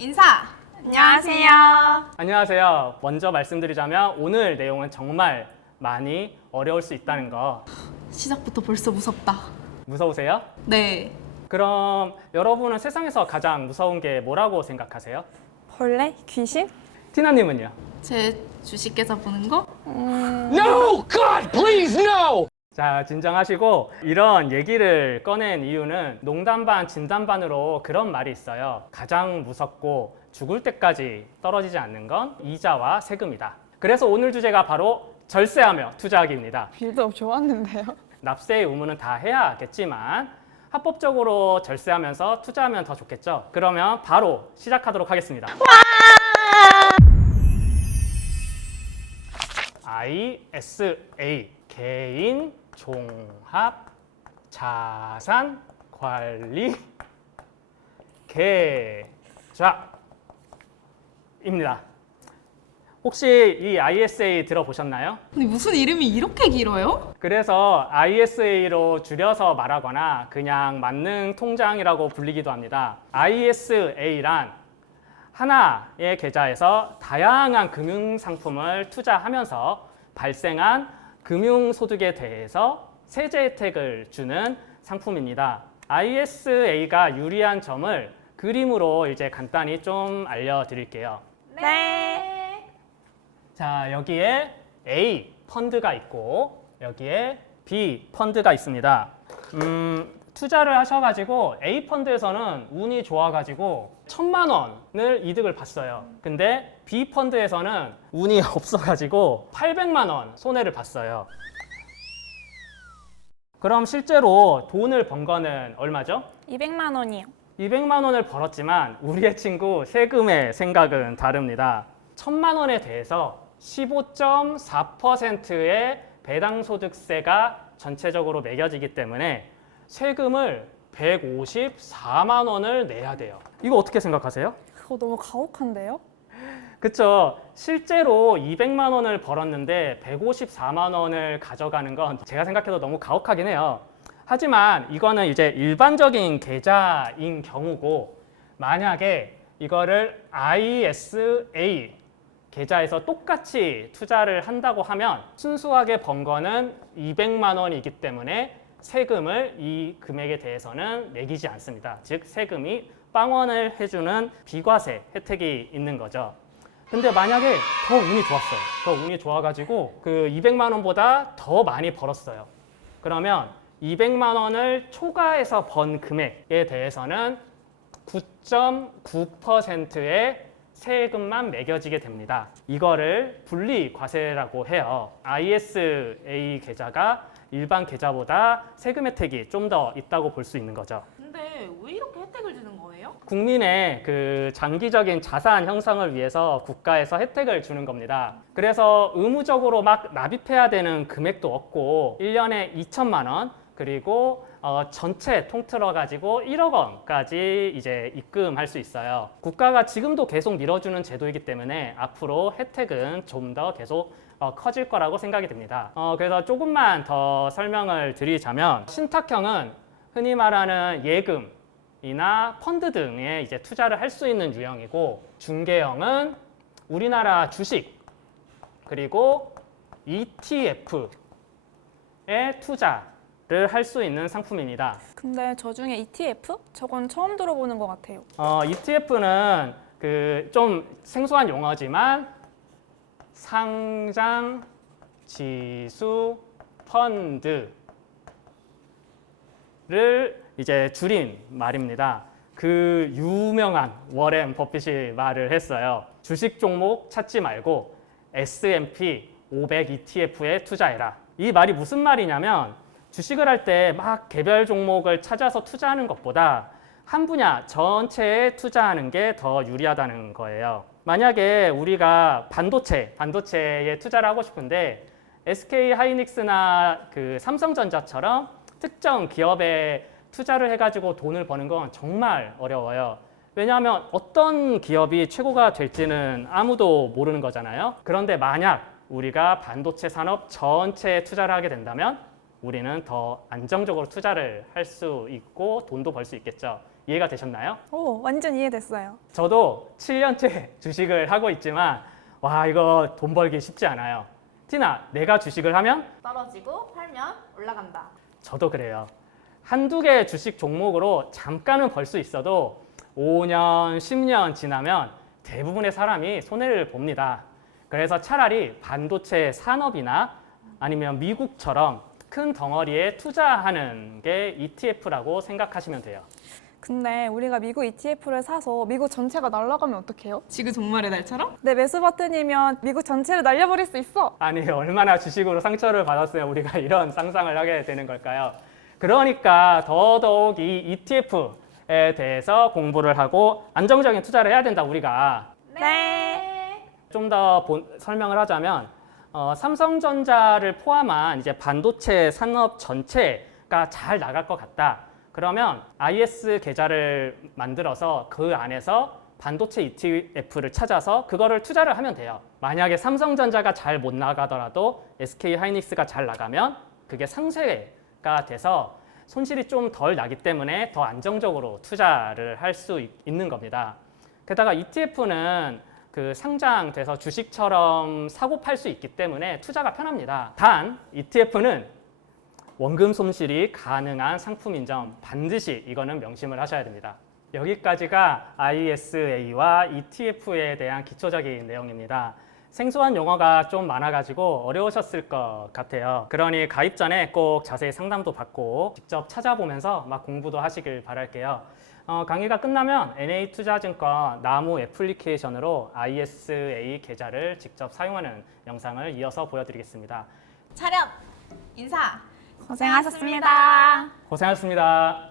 인사! 안녕하세요. 안녕하세요. 먼저 말씀드리자면 오늘 내용은 정말 많이 어려울 수 있다는 거. 시작부터 벌써 무섭다. 무서우세요? 네. 그럼 여러분은 세상에서 가장 무서운 게 뭐라고 생각하세요? 벌레? 귀신? 티나님은요? 제 주식계좌 보는 거? No! God, please, no! 자, 진정하시고 이런 얘기를 꺼낸 이유는 농담 반 진담 반으로 그런 말이 있어요. 가장 무섭고 죽을 때까지 떨어지지 않는 건 이자와 세금이다. 그래서 오늘 주제가 바로 절세하며 투자하기입니다. 빌드업 좋았는데요. 납세의 의무는 다 해야겠지만 합법적으로 절세하면서 투자하면 더 좋겠죠. 그러면 바로 시작하도록 하겠습니다. ISA 개인 종합 자산 관리 계좌입니다. 혹시 이 ISA 들어보셨나요? 근데 무슨 이름이 이렇게 길어요? 그래서 ISA로 줄여서 말하거나 그냥 만능 통장이라고 불리기도 합니다. ISA란 하나의 계좌에서 다양한 금융 상품을 투자하면서 발생한 금융 소득에 대해서 세제 혜택을 주는 상품입니다. ISA가 유리한 점을 그림으로 이제 간단히 좀 알려드릴게요. 네. 자, 여기에 A 펀드가 있고 여기에 B 펀드가 있습니다. 투자를 하셔가지고 A 펀드에서는 운이 좋아가지고 1,000만 원을 이득을 봤어요. 근데 B 펀드에서는 운이 없어가지고 800만 원 손해를 봤어요. 그럼 실제로 돈을 번 거는 얼마죠? 200만 원이요. 200만 원을 벌었지만 우리의 친구 세금의 생각은 다릅니다. 1,000만 원에 대해서 15.4%의 배당소득세가 전체적으로 매겨지기 때문에 세금을 154만 원을 내야 돼요. 이거 어떻게 생각하세요? 그거 너무 가혹한데요? 그쵸. 실제로 200만 원을 벌었는데 154만 원을 가져가는 건 제가 생각해도 너무 가혹하긴 해요. 하지만 이거는 이제 일반적인 계좌인 경우고 만약에 이거를 ISA 계좌에서 똑같이 투자를 한다고 하면 순수하게 번 거는 200만 원이기 때문에 세금을 이 금액에 대해서는 매기지 않습니다. 즉 세금이 빵원을 해주는 비과세 혜택이 있는 거죠. 근데 만약에 더 운이 좋았어요. 더 운이 좋아가지고 그 200만 원보다 더 많이 벌었어요. 그러면 200만 원을 초과해서 번 금액에 대해서는 9.9%의 세금만 매겨지게 됩니다. 이거를 분리과세라고 해요. ISA 계좌가 일반 계좌보다 세금 혜택이 좀 더 있다고 볼 수 있는 거죠. 근데 왜 이렇게 혜택을 주는 거예요? 국민의 그 장기적인 자산 형성을 위해서 국가에서 혜택을 주는 겁니다. 그래서 의무적으로 막 납입해야 되는 금액도 없고 1년에 2천만 원 그리고 전체 통틀어 가지고 1억 원까지 이제 입금할 수 있어요. 국가가 지금도 계속 밀어주는 제도이기 때문에 앞으로 혜택은 좀 더 계속 커질 거라고 생각이 듭니다. 그래서 조금만 더 설명을 드리자면 신탁형은 흔히 말하는 예금이나 펀드 등에 이제 투자를 할 수 있는 유형이고 중개형은 우리나라 주식 그리고 ETF에 투자를 할 수 있는 상품입니다. 근데 저 중에 ETF? 저건 처음 들어보는 것 같아요. ETF는 그 좀 생소한 용어지만 상장 지수 펀드를 이제 줄인 말입니다. 그 유명한 워렌 버핏이 말을 했어요. 주식 종목 찾지 말고 S&P 500 ETF에 투자해라. 이 말이 무슨 말이냐면 주식을 할 때 막 개별 종목을 찾아서 투자하는 것보다 한 분야 전체에 투자하는 게 더 유리하다는 거예요. 만약에 우리가 반도체에 투자를 하고 싶은데 SK 하이닉스나 그 삼성전자처럼 특정 기업에 투자를 해가지고 돈을 버는 건 정말 어려워요. 왜냐하면 어떤 기업이 최고가 될지는 아무도 모르는 거잖아요. 그런데 만약 우리가 반도체 산업 전체에 투자를 하게 된다면 우리는 더 안정적으로 투자를 할 수 있고 돈도 벌 수 있겠죠. 이해가 되셨나요? 오, 완전 이해됐어요. 저도 7년째 주식을 하고 있지만 와, 이거 돈 벌기 쉽지 않아요. 티나, 내가 주식을 하면 떨어지고 팔면 올라간다. 저도 그래요. 한두 개 주식 종목으로 잠깐은 벌 수 있어도 5년, 10년 지나면 대부분의 사람이 손해를 봅니다. 그래서 차라리 반도체 산업이나 아니면 미국처럼 큰 덩어리에 투자하는 게 ETF라고 생각하시면 돼요. 근데 우리가 미국 ETF를 사서 미국 전체가 날아가면 어떡해요? 지구 종말의 날처럼? 내 매수 버튼이면 미국 전체를 날려버릴 수 있어. 아니, 얼마나 주식으로 상처를 받았으면 우리가 이런 상상을 하게 되는 걸까요? 그러니까 더더욱 이 ETF에 대해서 공부를 하고 안정적인 투자를 해야 된다, 우리가. 네. 좀 더 설명을 하자면 삼성전자를 포함한 이제 반도체 산업 전체가 잘 나갈 것 같다. 그러면 IS 계좌를 만들어서 그 안에서 반도체 ETF를 찾아서 그거를 투자를 하면 돼요. 만약에 삼성전자가 잘 못 나가더라도 SK 하이닉스가 잘 나가면 그게 상세가 돼서 손실이 좀 덜 나기 때문에 더 안정적으로 투자를 할 수 있는 겁니다. 게다가 ETF는 그 상장돼서 주식처럼 사고 팔 수 있기 때문에 투자가 편합니다. 단 ETF는 원금 손실이 가능한 상품인 점 반드시 이거는 명심을 하셔야 됩니다. 여기까지가 ISA와 ETF에 대한 기초적인 내용입니다. 생소한 용어가 좀 많아가지고 어려우셨을 것 같아요. 그러니 가입 전에 꼭 자세히 상담도 받고 직접 찾아보면서 막 공부도 하시길 바랄게요. 강의가 끝나면 NA투자증권 나무 애플리케이션으로 ISA 계좌를 직접 사용하는 영상을 이어서 보여드리겠습니다. 차렷! 인사! 고생하셨습니다. 고생하셨습니다.